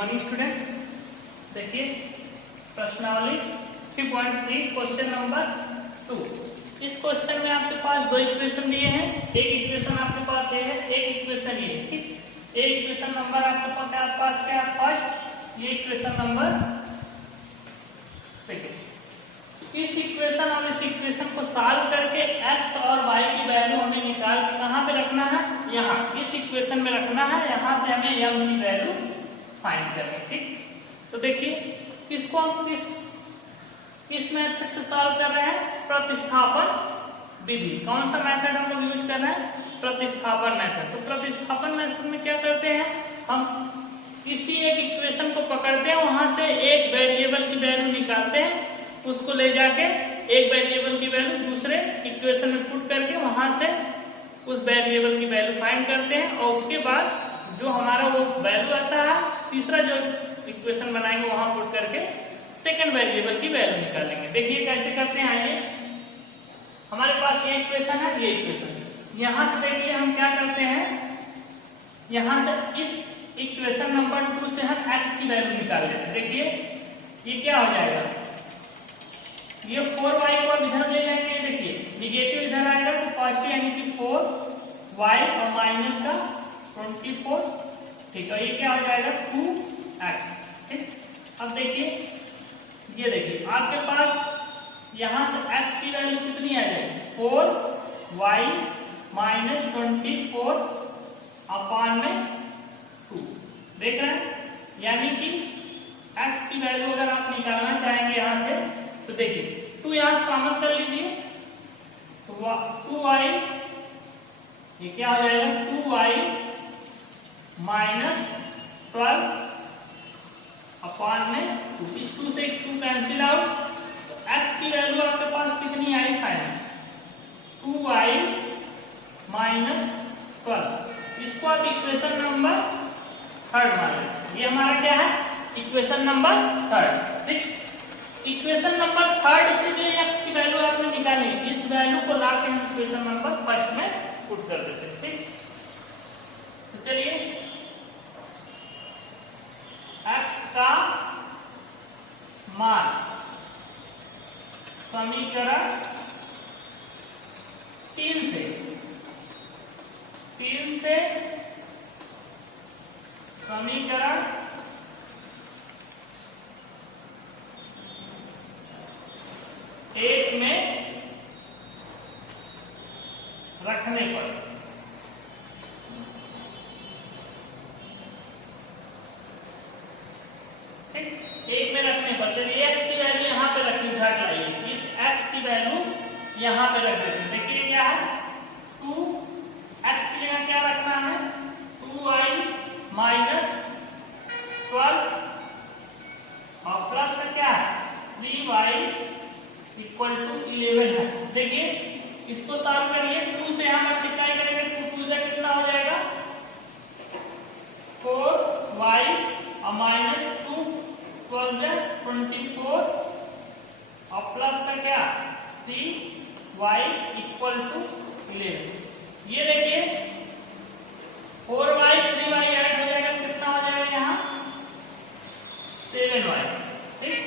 Morning student. देखिए प्रश्नावली 3.3 question number 2। इस क्वेश्चन में आपके पास दो इक्वेशन दिए हैं। एक इक्वेशन आपके पास ये है, एक इक्वेशन ये है। ठीक, एक इक्वेशन नंबर आपके पास क्या है फर्स्ट, ये इक्वेशन नंबर सेकेंड। इस इक्वेशन और इस इक्वेशन को सॉल्व करके x और y की वैल्यू हमें निकाल के कहाँ पे रखना है, यहाँ इस इक्वेशन में रखना है। यहाँ से हमें m की वैल्यू फाइंड करनी है। ठीक, तो देखिए इसको हम किस मेथड से सॉल्व कर रहे हैं, प्रतिस्थापन विधि। कौन सा मेथड हम लोग यूज कर रहे हैं, प्रतिस्थापन मेथड। तो प्रतिस्थापन मेथड में क्या करते हैं, हम किसी एक इक्वेशन को पकड़ते हैं, वहां से एक वेरिएबल की वैल्यू निकालते हैं, उसको ले जाके एक वेरिएबल की वैल्यू दूसरे इक्वेशन में पुट करके वहां से उस वेरिएबल की वैल्यू फाइंड करते हैं, और उसके बाद जो हमारा वो वैल्यू आता है, तीसरा जो इक्वेशन बनाएंगे वहां पुट करके सेकंड वेरिएबल की वैल्यू निकालेंगे। देखिए कैसे करते हैं। आइए, हमारे पास ये इक्वेशन है, ये इक्वेशन। यहां से देखिए हम क्या करते हैं, यहां से इस इक्वेशन नंबर 2 से हम x की वैल्यू निकाल लेते हैं। देखिए ये क्या हो जाएगा, ये 4y को अब इधर ले जाएंगे। देखिए निगेटिव इधर आएगा तो पॉजिटिव, यानी कि 4y और माइनस का 24। ठीक है, ये क्या हो जाएगा 2x। ठीक, अब देखिए ये देखिए आपके पास यहां से x की वैल्यू कितनी आ जाएगी, 4y माइनस 24 अपान में 2। देख रहे हैं, यानी कि x की वैल्यू अगर आप निकालना चाहेंगे यहां से, तो देखिए 2 यहां से कॉमन कर लीजिए, तो 2y ये क्या हो जाएगा, 2y माइनस 12 अपान में 2। इस 2 से 2 कैंसिल आउट, तो x की वैल्यू आपके पास कितनी आई फाइनल, 2y माइनस 12। इसको आप इक्वेशन नंबर 3 मान लीजिए। ये हमारा क्या है, इक्वेशन नंबर 3। ठीक, इक्वेशन नंबर 3 से जो x की वैल्यू आपने निकाली, इस वैल्यू को लाके हम इक्वेशन नंबर 1 में पुट कर देते हैं। ठीक, तो चलिए x का मान समीकरण 3 से समीकरण 1 में रखने पर, एक में रखने पर, चलिए x की वैल्यू यहाँ पे रखनी, उठा के लाइए, इस x की वैल्यू यहाँ पे रख देते हैं। देखिए क्या है, 2x की जगह क्या रखना है, 2y माइनस 12 और प्लस का क्या है 3y इक्वल टू 11 है। देखिए इसको सॉल्व करिए, 2 से हम मल्टीप्लाई करेंगे, 2 से कितना हो जाएगा 4y और माइनस 2 12 24 और प्लस का क्या 3y इक्वल टू 11। ये देखिए 4y 3y ऐड हो जाएगा, कितना हो जाएगा यहाँ 7y। ठीक,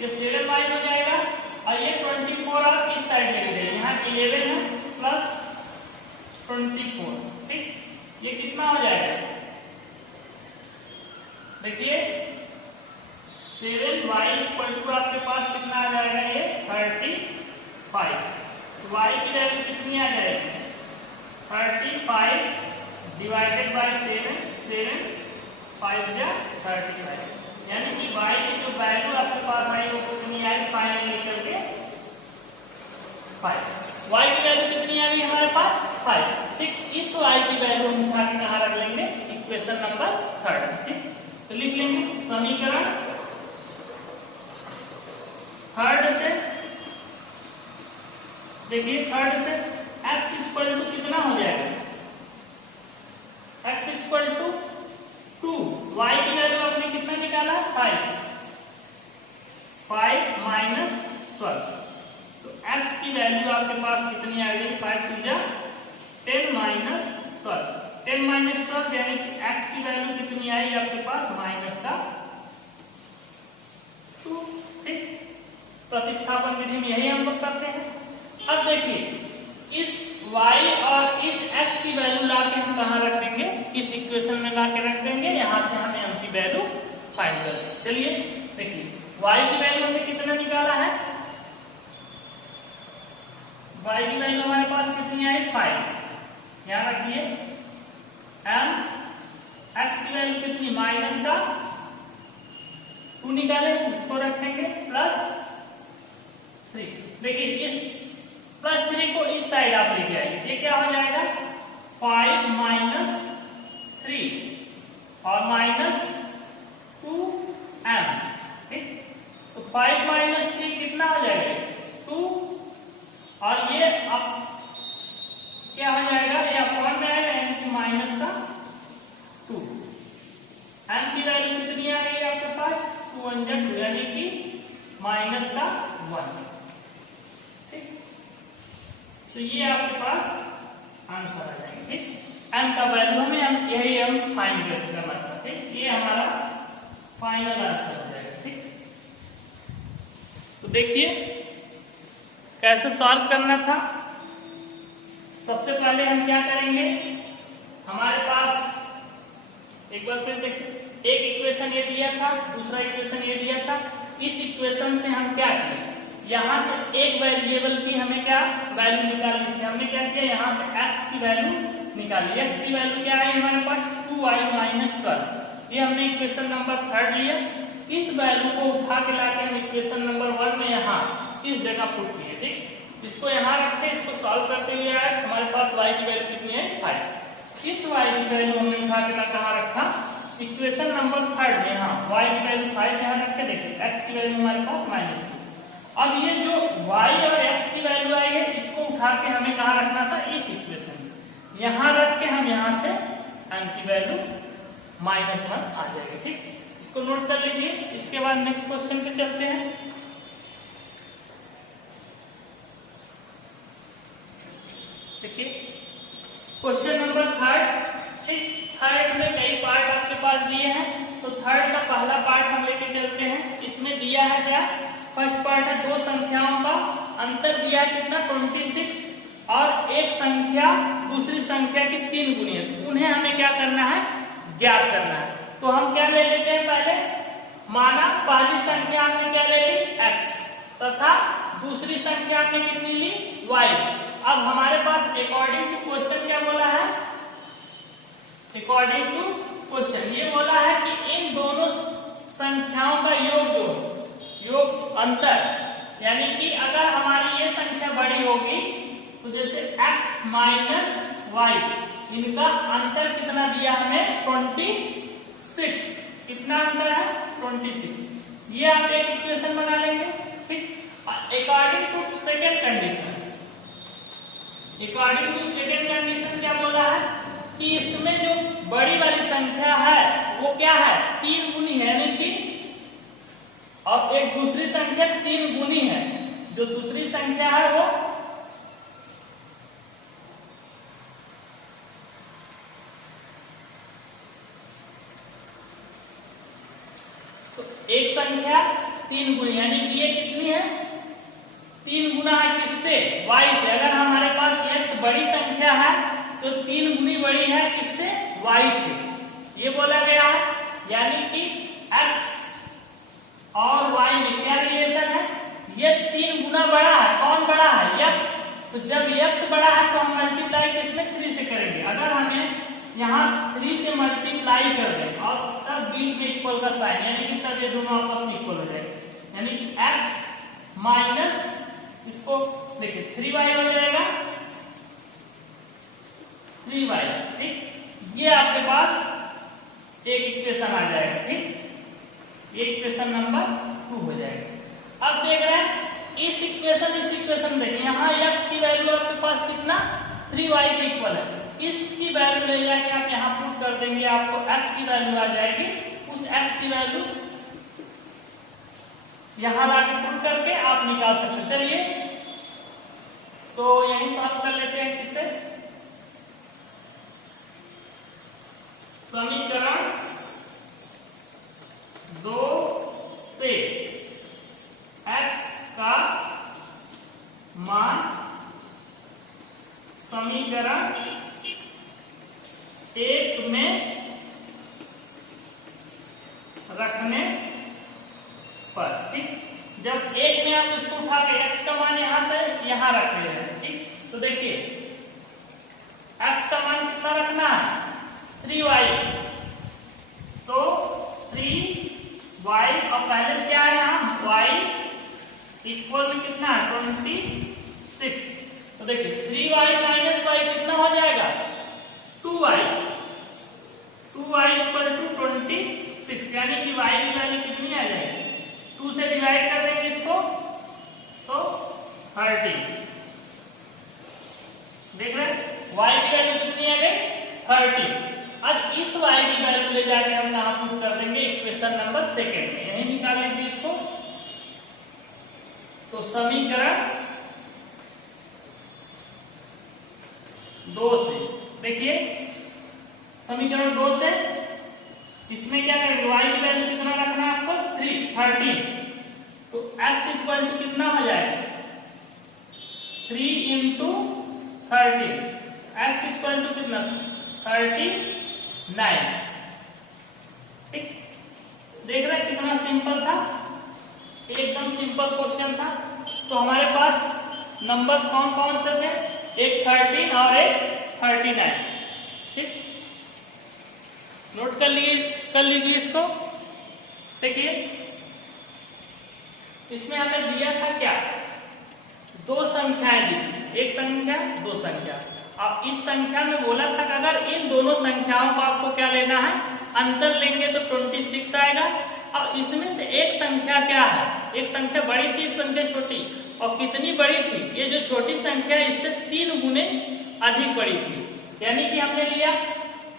ये 7y हो जाएगा, और ये 24 आप इस साइड लेके जाइए, यहाँ 11 है प्लस 24। ठीक, ये कितना हो जाएगा, देखिए 7y इक्वल टू आपके पास कितना आ जाएगा, ये 35। तो y की वैल्यू कितनी आ जाएगी, 35 डिवाइडेड बाय 7, 7 5 या 35, यानी कि y की जो वैल्यू आपके पास आई वो कितनी आई, फाइनल निकल के 5। y की वैल्यू कितनी आई हमारे पास 5। ठीक, इस y की वैल्यू हम उठा के कहाँ रख लेंगे, इक्वेशन नंबर 3। ठीक, तो लिख लेंगे समीकरण 3 से, देखिए 3 से x इक्वल टू कितना हो जाएगा, x इक्वल टू 2, y की वैल्यू आपने कितना निकाला 5 माइनस 12, तो x की वैल्यू आपके पास कितनी आ गई, 5 2 10 माइनस 12। 10 माइनस 12 यानी कि x की वैल्यू कितनी आई आपके पास माइनस का 2। ठीक, प्रतिस्थापन विधि में यही हम लोग करते हैं। अब देखिए इस y और इस x की वैल्यू लाके हम कहाँ रख देंगे, इस इक्वेशन में लाके रख देंगे, यहाँ से हमें m की वैल्यू फाइंड कर देंगे। चलिए देखिए y की वैल्यू हमने कितना निकाला है, y की वैल्यू हमारे पास कितनी आई 5। यहाँ रखिए m, x की वैल्यू कितनी माइनस का 2 निकाले, इसको रखेंगे प्लस 3। देखिए इस प्लस 3 को इस साइड आप लेके आइए, ये क्या हो जाएगा 5 माइनस 3 और माइनस 2m। ठीक, तो 5 माइनस 3 कितना हो जाएगा 2 और ये अब क्या हो जाएगा, ये अपॉन में आएगा यानी कि माइनस का 2। m की वैल्यू कितनी आ गई आपके पास 2 2 यानी कि माइनस का 1। ठीक, तो ये आपके पास आंसर आ जाएगा। ठीक, m का वैल्यू हमें यही हम फाइंड करना था। ठीक, ये हमारा फाइनल आंसर हो जाएगा। ठीक, तो देखिए कैसे सॉल्व करना था। सबसे पहले हम क्या करेंगे, हमारे पास एक बार फिर देखिए, एक इक्वेशन ये दिया था, दूसरा इक्वेशन ये दिया था। इस इक्वेशन से हम क्या किए, यहाँ से एक वेरिएबल की हमें क्या वैल्यू निकालनी थी। हमने क्या किया, यहाँ से x की वैल्यू निकाली। x की वैल्यू क्या आई हमारे पास 2y माइनस 12। ये हमने इक्वेशन नंबर 3 लिया। इस वैल्यू को उठा के लाके हम इक्वेशन नंबर 1 में यहाँ इस जगह पुट किए। ठीक, इसको यहाँ रखे, इसको सॉल्व करते हुए आए, हमारे पास y की वैल्यू कितनी है 5। इस y की वैल्यू हमने उठा के कहाँ रखा, इक्वेशन नंबर 3 में यहाँ y की वैल्यू 5 यहाँ रख के देखिए x की वैल्यू हमारे पास -2। अब ये जो y और x की वैल्यू आई है, इसको उठा के हमें कहाँ रखना था, इस इक्वेशन में यहाँ रख के हम यहाँ से m की वैल्यू -1 आ जाएगी। ठीक, इसको नोट कर लीजिए। इसके बाद नेक्स्ट क्वेश्चन पे चलते हैं। देखिए क्वेश्चन नंबर 3। ठीक, 3 में कई पार्ट आपके पास दिए हैं, तो 3 का पहला पार्ट हम लेके चलते हैं। इसमें दिया है क्या, फर्स्ट पार्ट है दो संख्याओं का अंतर दिया है कितना 26 और एक संख्या दूसरी संख्या की 3 गुनी है, उन्हें हमें क्या करना है, ज्ञात करना है। तो हम क्या ले लेते हैं, पहले माना पहली संख्या हमने क्या ले ली x तथा दूसरी संख्या हमने कितनी ली y। अब हमारे पास अकॉर्डिंग टू क्वेश्चन क्या बोला है, अकॉर्डिंग टू क्वेश्चन ये बोला है कि इन दोनों संख्याओं का योग अंतर, यानी कि अगर हमारी ये संख्या बड़ी होगी तो जैसे x माइनस y, इनका अंतर कितना दिया हमें 26। कितना अंतर है 26। ये आप एक इक्वेशन बना लेंगे। ठीक, according to second condition, according to second condition क्या बोला है कि इसमें जो बड़ी वाली संख्या है वो क्या है 3 गुनी है, यानी कि अब एक दूसरी संख्या 3 गुनी है, जो दूसरी संख्या है वो तो एक संख्या 3 गुनी, यानी कि ये कितनी है 3 गुना है किससे y से। अगर हमारे पास x बड़ी संख्या है तो 3 गुनी बड़ी है किससे y से, ये बोला गया है। यानी कि x और y में क्या रिलेशन है, ये 3 गुना बड़ा है। कौन बड़ा है x, तो जब x बड़ा है तो हम मल्टीप्लाई किसमें 3 से करेंगे। अगर हमें यहाँ 3 से मल्टीप्लाई कर दें और तब बीच में इक्वल का साइन, यानी कि तब ये दोनों आपस में इक्वल हो जाएगा। यानी कि x माइनस इसको देखिए 3y हो जाएगा 3y। ठीक, ये आपके पास एक इक्वेशन आ जाएगा। ठीक, ये इक्वेशन नंबर 2 हो जाएगा। अब देख रहे हैं इस इक्वेशन देखिए, यहाँ x की वैल्यू आपके पास कितना 3y के इक्वल है। इसकी वैल्यू ले जाके आप यहाँ पुट कर देंगे, आपको x की वैल्यू आ जाएगी। उस x की वैल्यू यहाँ लाके पुट करके आप निकाल सकते। चलिए तो यही सॉल्व कर लेते हैं। किससे समीकरण 2 से x का मान समीकरण 1 में रखने पर, ठीक। जब 1 में आप इसको उठा के x का मान यहां से यहां रख ले रहे हैं, ठीक। तो देखिए x का मान कितना रखना है, 3y, तो 3y और पहले से क्या है यहाँ y इक्वल में कितना है 26। तो देखिए 3y माइनस y कितना हो जाएगा 2y, 2y इक्वल टू 26, यानी कि y की वैल्यू कितनी आ जाएगी, 2 से डिवाइड कर देंगे इसको तो 30। देख रहे y की वैल्यू कितनी आ गई 30। अब इस y की वैल्यू ले जाके हम कहां पुट कर देंगे, इक्वेशन नंबर 2 में, यही निकाल लेंगे इसको। तो समीकरण 2 से, देखिए समीकरण 2 से इसमें क्या करेंगे, y की वैल्यू कितना रखना है आपको 30, तो x इक्वल टू कितना हो जाएगा 3 इंटू 30, x इक्वल टू कितना 39, ठीक। देख रहे हैं कितना सिंपल था, एकदम सिंपल क्वेश्चन था। तो हमारे पास नंबर्स कौन कौन से थे, एक 13 और एक 39, ठीक। नोट कर लीजिए इसको। देखिए इसमें हमें दिया था क्या, 2 संख्याएं दी, एक संख्या 2 संख्या। अब इस संख्या में बोला था कि अगर इन दोनों संख्याओं को आपको क्या लेना है, अंतर लेंगे तो 26 आएगा। अब इसमें से एक संख्या क्या है, एक संख्या बड़ी थी, एक संख्या छोटी, और कितनी बड़ी थी, ये जो छोटी संख्या इससे 3 गुने अधिक बड़ी थी। यानी कि हमने लिया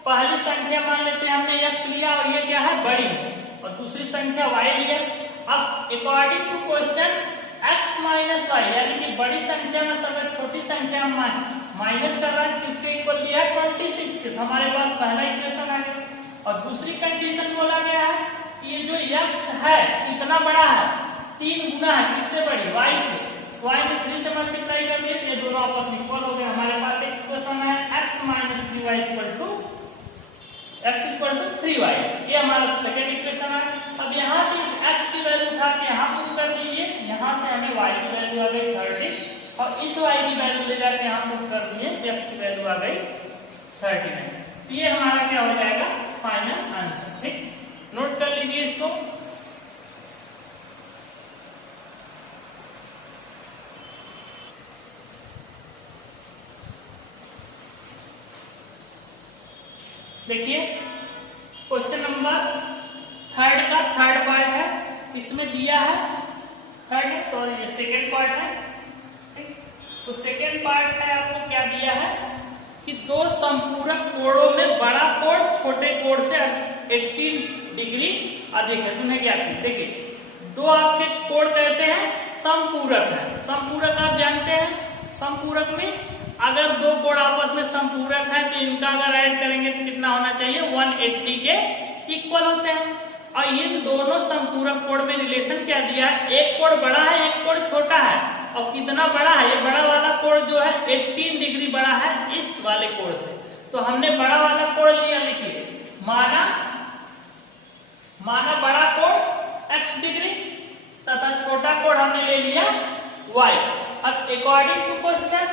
पहली संख्या मान लेते हैं हमने x लिया और ये क्या है बड़ी, और दूसरी संख्या y लिया। अब according to question x minus y, यानी कि बड़ी संख्या में अगर छोटी संख्या माइनस कर रहा है किसके इक्वल दिया है 26 के, तो हमारे पास पहला इक्वेशन आ गया। और दूसरी कंडीशन बोला गया है कि ये जो x है कितना बड़ा है, 3 गुना है, किससे बड़ी y से, y में 3 से मल्टीप्लाई कर दिए, ये दोनों आपस में इक्वल हो गए। हमारे पास एक इक्वेशन है x minus 3y equal to 3y, ये हमारा सेकेंड इक्वेशन है। अब यहाँ से इस x की वैल्यू उठा के यहाँ पुट कर दीजिए, यहाँ से हमें y की वैल्यू आ गई 30, और इस y की वैल्यू ले जाके यहाँ पुट कर दिए, x की वैल्यू आ गई 39। ये हमारा क्या हो जाएगा फाइनल आंसर, ठीक। नोट कर लीजिए इसको। देखिए क्वेश्चन नंबर 3 का 3rd पार्ट है, इसमें दिया है ये सेकेंड पार्ट है, ठीक। तो सेकेंड पार्ट है आपको क्या दिया है कि 2 संपूरक कोणों में बड़ा कोण छोटे कोण से 18 डिग्री अधिक है, तुम्हें क्या की। देखिए 2 आपके कोण कैसे हैं, समपूरक है। समपूरक आप जानते हैं, समपूरक मीन्स अगर 2 कोण आपस में समपूरक है तो इनका अगर ऐड करेंगे तो कितना होना चाहिए 180 के इक्वल होते हैं। और ये दोनों समपूरक कोण में रिलेशन क्या दिया है, एक कोण बड़ा है एक कोण छोटा है, और कितना बड़ा है, ये बड़ा वाला कोण जो है 18 डिग्री बड़ा है ईस्ट वाले कोण से। तो हमने बड़ा वाला कोण लिया, लिखिए माना बड़ा कोण x डिग्री तथा छोटा कोण हमने ले लिया y। अब अकॉर्डिंग टू क्वेश्चन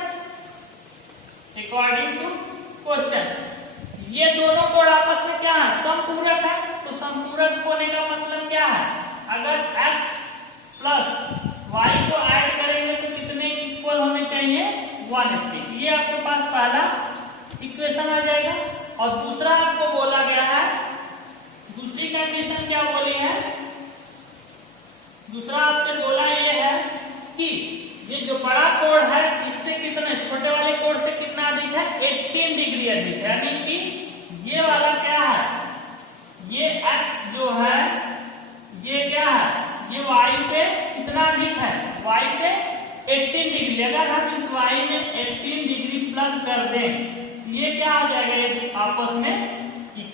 ये दोनों कोण आपस में क्या है, समपूरक है। तो समपूरक होने का मतलब क्या है, अगर x प्लस y को ऐड करेंगे तो कितने इक्वल होने चाहिए 180। ये आपके पास पहला इक्वेशन आ जाएगा। और दूसरा आपको बोला गया है, दूसरी कंडीशन क्या बोली है, दूसरा आपसे बोला ये है कि ये जो बड़ा कोण है इससे कितने छोटे वाले कोण से कितना अधिक है 18 डिग्री अधिक है। यानी कि ये वाला क्या है, ये x जो है ये क्या है, ये y से कितना अधिक है, y से 18 डिग्री। अगर हम इस y में 18 डिग्री प्लस कर दें ये क्या हो जाएगा, ये आपस में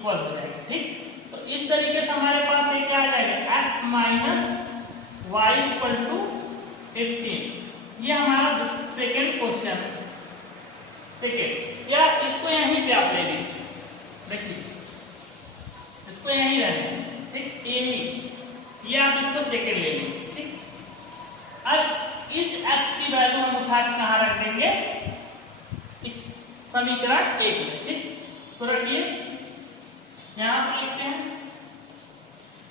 इक्वल हो जाएगा। ठीक, तो इस तरीके से हमारे पास ये क्या आ जाएगा, x minus y equal to 18। ये हमारा सेकेंड क्वेश्चन सेकेंड, या इसको यहीं पे आप ले लीजिए, देखिए इसको यहीं रहने, ठीक, ये आप इसको सेकेंड ले लीजिए। ठीक, अब इस x की वैल्यू हम उठा के कहां रख देंगे, समीकरण 1 में। ठीक, तो रखिए यहां से लिखते हैं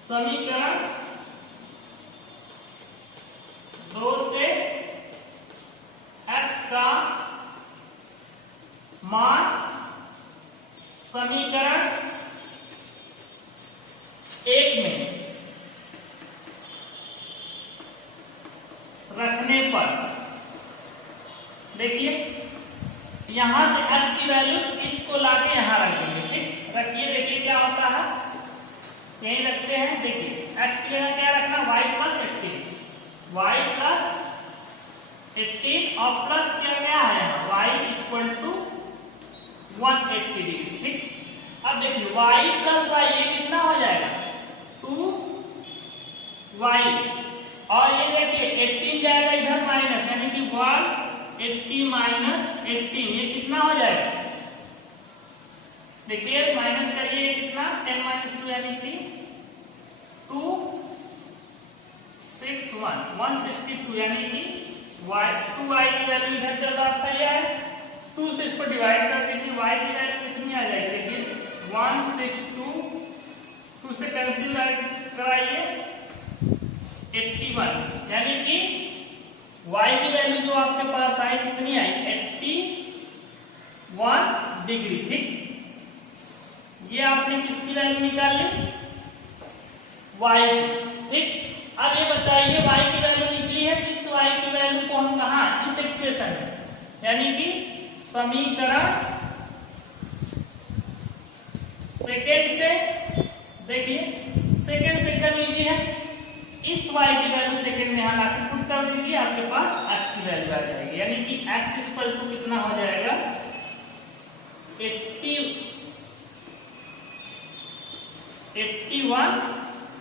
समीकरण 2 से x का मान समीकरण 1 में रखने पर, देखिए यहां से x की वैल्यू इसको लाके यहां रख देंगे। ठीक, रखिए, देखिए क्या होता है, यही रखते हैं। देखिए x की जगह क्या रखना, y प्लस 18, y प्लस 18 और प्लस क्या क्या है, y इक्वल टू 180 डिग्री। ठीक, अब देखिए y प्लस y ये कितना हो जाएगा, 2y, और ये देखिए 18 जाएगा इधर माइनस, यानी कि 180 माइनस 18, ये कितना हो जाएगा, देखिए माइनस करिए कितना, 10 माइनस 2 यानी कि 261 162, यानी कि y की वैल्यू इधर चल रहा था, यह है 2 से इसको डिवाइड कर दीजिए, y की वैल्यू कितनी आ जाएगी, देखिए 162, 2 से कैंसिल कराइए 81, यानी कि y की वैल्यू जो आपके पास आई कितनी आई, 81 डिग्री। ठीक, ये आपने किसकी वैल्यू निकाली, y की। ठीक, अब ये बताइए y की वैल्यू निकली है, किस y की वैल्यू को हम कहा, इस इक्वेशन में, यानी कि समीकरण सेकेंड से, देखिए सेकेंड से कर लीजिए, इस y की वैल्यू सेकेंड में यहां लाके पुट कर दीजिए, आपके पास x की वैल्यू आ जाएगी, यानी कि x इक्वल टू कितना हो जाएगा, 81,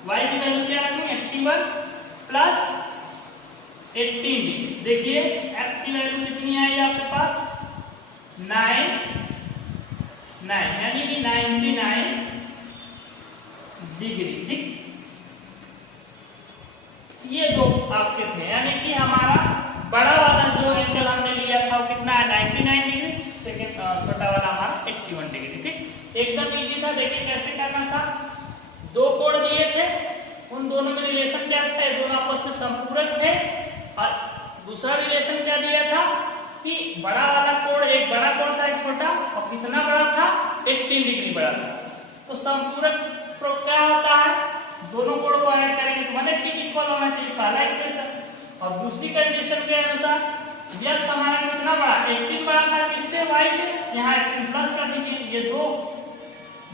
y की वैल्यू क्या रखेंगे, 81 प्लस 18, देखिए x की वैल्यू कितनी आई आपके पास, 9, यानी कि 99 डिग्री। ठीक, ये दो आपके थे, यानी कि हमारा बड़ा वाला जो एंगल हमने लिया था वो कितना है, 99 डिग्री, सेकेंड छोटा वाला हमारा 81 डिग्री। ठीक, एकदम इजी था। देखिए कैसे करना था, दो कोण दिए थे, उन दोनों में रिलेशन क्या था, दोनों आपस में संपूरक थे, और दूसरा रिलेशन क्या दिया था कि बड़ा वाला कोण, एक बड़ा कोण था एक छोटा, और कितना बड़ा था, 18 डिग्री बड़ा था। तो संपूरक क्या होता है, दोनों कोण को ऐड करेंगे तो 180 इक्वल होना चाहिए, पहला इक्वेशन। और दूसरी कंडीशन के अनुसार x हमारा कितना बड़ा, 18 बड़ा था, किससे, y से, यहाँ 18 प्लस कर दीजिए, ये दो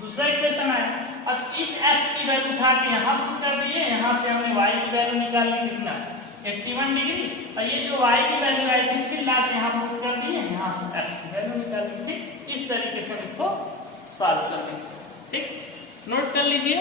दूसरा इक्वेशन है। अब इस x की वैल्यू उठा के यहाँ पुट कर दिए, यहाँ से हमने y की वैल्यू निकाल ली कितना, 81 डिग्री, और ये जो y की वैल्यू आई थी फिर ला के यहाँ पुट कर दिए, यहाँ से x की वैल्यू निकाल ली। ठीक, इस तरीके से इसको सॉल्व कर लेंगे। ठीक, नोट कर लीजिए।